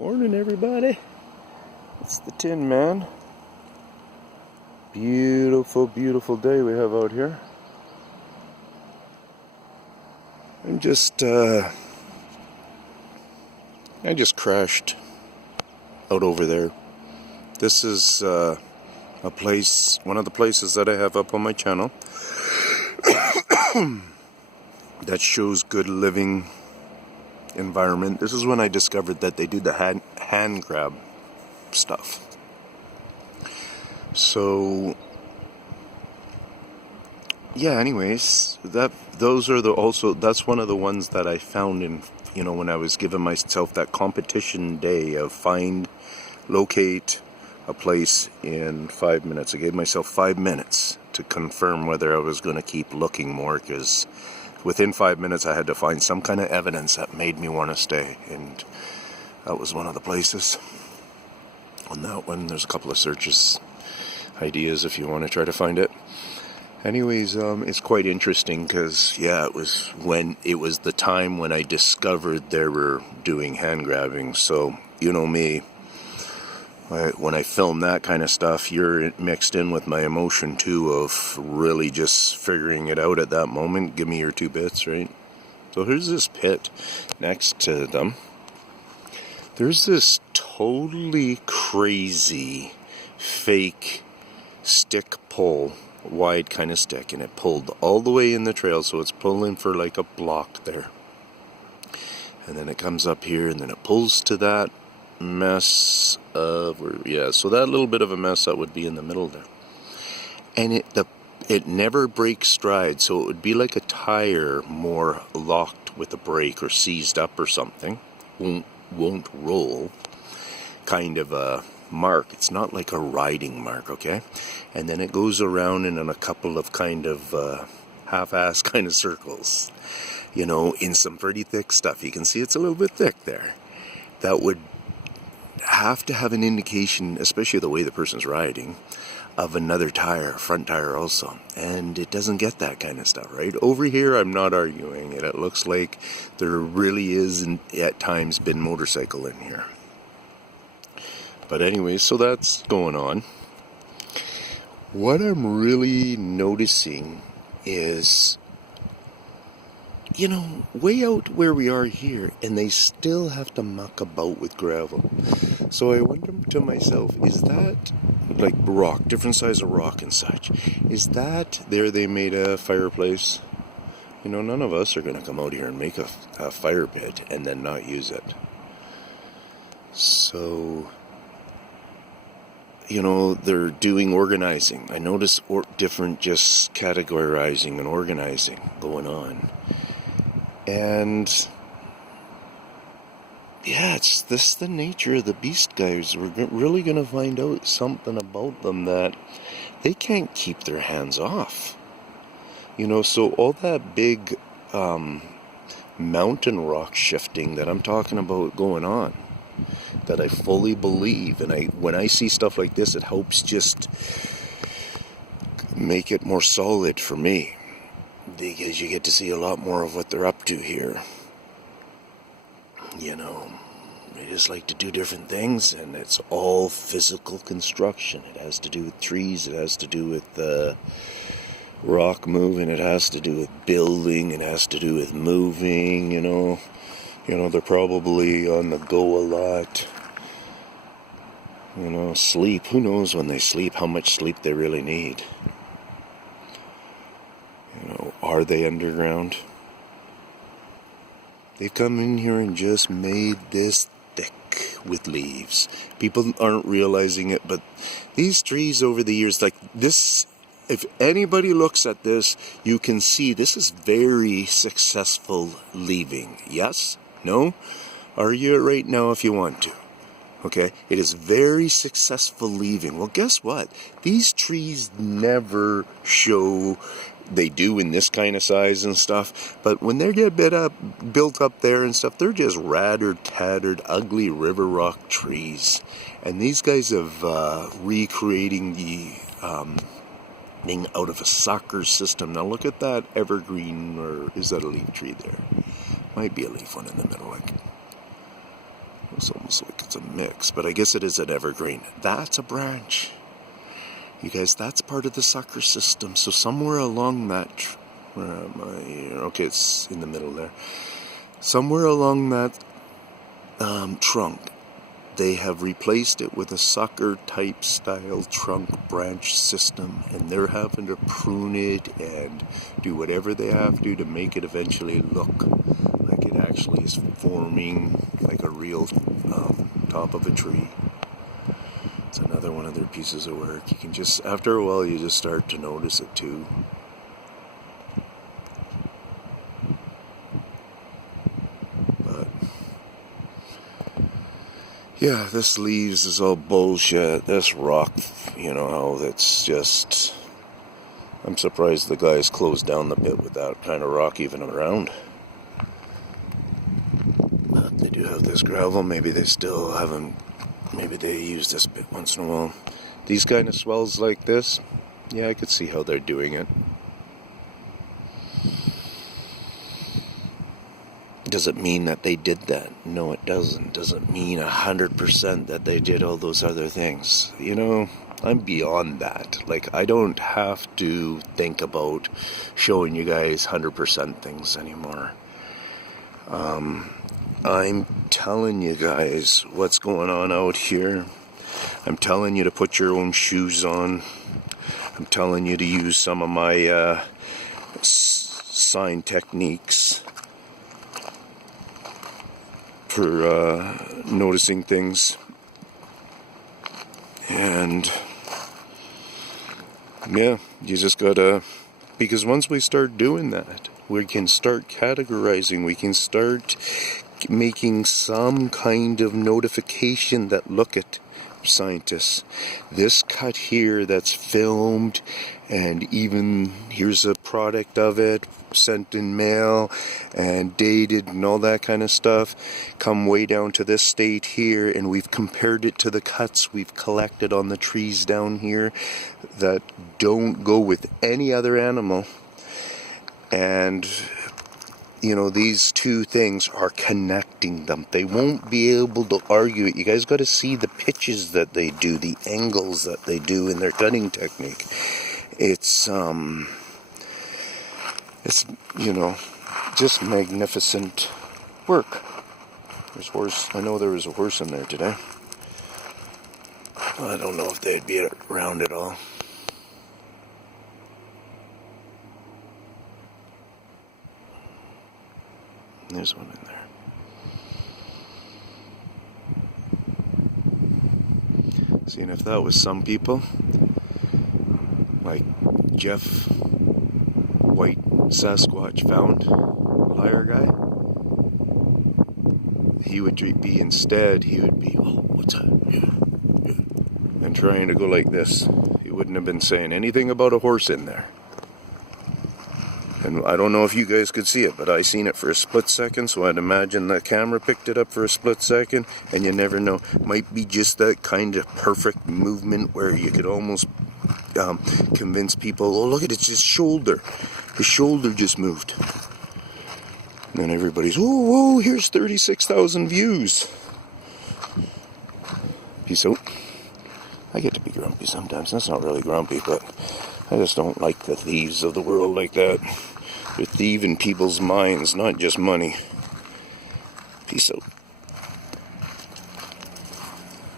Morning, everybody. It's the Tinman. Beautiful, beautiful day we have out here. I just crashed out over there. This is one of the places that I have up on my channel that shows good living environment. This is when I discovered that they do the hand grab stuff. So yeah, anyways, that's one of the ones that I found in, when I was giving myself that competition day of locate a place in 5 minutes. I gave myself 5 minutes to confirm whether I was going to keep looking more, because within 5 minutes I had to find some kind of evidence that made me want to stay, and that was one of the places. On that one, there's a couple of searches, ideas if you want to try to find it. Anyways, it's quite interesting because, it was the time when I discovered they were doing hand grabbing. So, you know me, when I film that kind of stuff, you're mixed in with my emotion too of really just figuring it out at that moment. Give me your 2 bits, right? So here's this pit next to them. There's this totally crazy fake stick pull, wide kind of stick, and it pulled all the way in the trail, so it's pulling for like a block there. And then it comes up here, and then it pulls to that mess of, so that little bit of a mess that would be in the middle there. And it never breaks stride, so it would be like a tire more locked with a brake or seized up or something. Won't roll, kind of a mark. It's not like a riding mark, okay? And then it goes around in a couple of kind of half-ass kind of circles, in some pretty thick stuff. You can see it's a little bit thick there. That would have to have an indication, especially the way the person's riding, of another tire, front tire also. And it doesn't get that kind of stuff, right? Over here, I'm not arguing it. It looks like there really is, at times, been motorcycle in here. But anyway, so that's going on. What I'm really noticing is, way out where we are here, and they still have to muck about with gravel. So I wonder to myself, is that like rock, different size of rock and such? Is that there they made a fireplace? None of us are going to come out here and make a fire pit and then not use it. So, they're doing organizing. I notice different just categorizing and organizing going on. And it's the nature of the beast, guys. We're really going to find out something about them that they can't keep their hands off. So all that big mountain rock shifting that I'm talking about going on, that I fully believe, and when I see stuff like this, it helps just make it more solid for me, because you get to see a lot more of what they're up to here. They just like to do different things, and it's all physical construction. It has to do with trees, it has to do with rock moving, it has to do with building, it has to do with moving, they're probably on the go a lot. Sleep, who knows when they sleep, how much sleep they really need. Are they underground? They've come in here and just made this thick with leaves. People aren't realizing it, but these trees over the years, like this, if anybody looks at this, you can see this is very successful leaving. Yes? No? Argue it right now if you want to. Okay? It is very successful leaving. Well, guess what? These trees never show. They do in this kind of size and stuff, but when they get built up there and stuff, they're just rattered, tattered, ugly river rock trees. And these guys have recreating the thing out of a soccer system. Now look at that evergreen, or is that a leaf tree there? Might be a leaf one in the middle. It's almost like it's a mix, but I guess it is an evergreen. That's a branch. You guys, that's part of the sucker system. So somewhere along that, where am I? Okay, it's in the middle there. Somewhere along that trunk, they have replaced it with a sucker type style trunk branch system, and they're having to prune it and do whatever they have to make it eventually look like it actually is forming like a real top of a tree. It's another one of their pieces of work. You can just, after a while, you just start to notice it too. But yeah, this leaves is all bullshit. This rock, that's just... I'm surprised the guys closed down the pit with that kind of rock even around. But they do have this gravel. Maybe they still haven't... Maybe they use this bit once in a while. These kind of swells like this, yeah, I could see how they're doing it. Does it mean that they did that? No, it doesn't. Does it mean 100% that they did all those other things? I'm beyond that. Like, I don't have to think about showing you guys 100% things anymore. I'm telling you guys what's going on out here. I'm telling you to put your own shoes on. I'm telling you to use some of my sign techniques for noticing things. And yeah, you just gotta, because once we start doing that, we can start categorizing, we can start making some kind of notification that, look at scientists, this cut here that's filmed, and even here's a product of it sent in mail and dated and all that kind of stuff, come way down to this state here, and we've compared it to the cuts we've collected on the trees down here that don't go with any other animal. And these two things are connecting them. They won't be able to argue it. You guys got to see the pitches that they do, the angles that they do in their cutting technique. It's just magnificent work. There's horse. I know there was a horse in there today. I don't know if they'd be around at all. There's one in there. Seeing if that was some people, like Jeff White Sasquatch found liar guy, he would be, oh, what's that? And trying to go like this. He wouldn't have been saying anything about a horse in there. And I don't know if you guys could see it, but I seen it for a split second, so I'd imagine the camera picked it up for a split second, and you never know. Might be just that kind of perfect movement where you could almost convince people, oh, look at it, his shoulder. His shoulder just moved. And then everybody's, whoa, here's 36,000 views. Peace out. I get to be grumpy sometimes. That's not really grumpy, but I just don't like the thieves of the world like that. They're thieving people's minds, not just money. Peace out.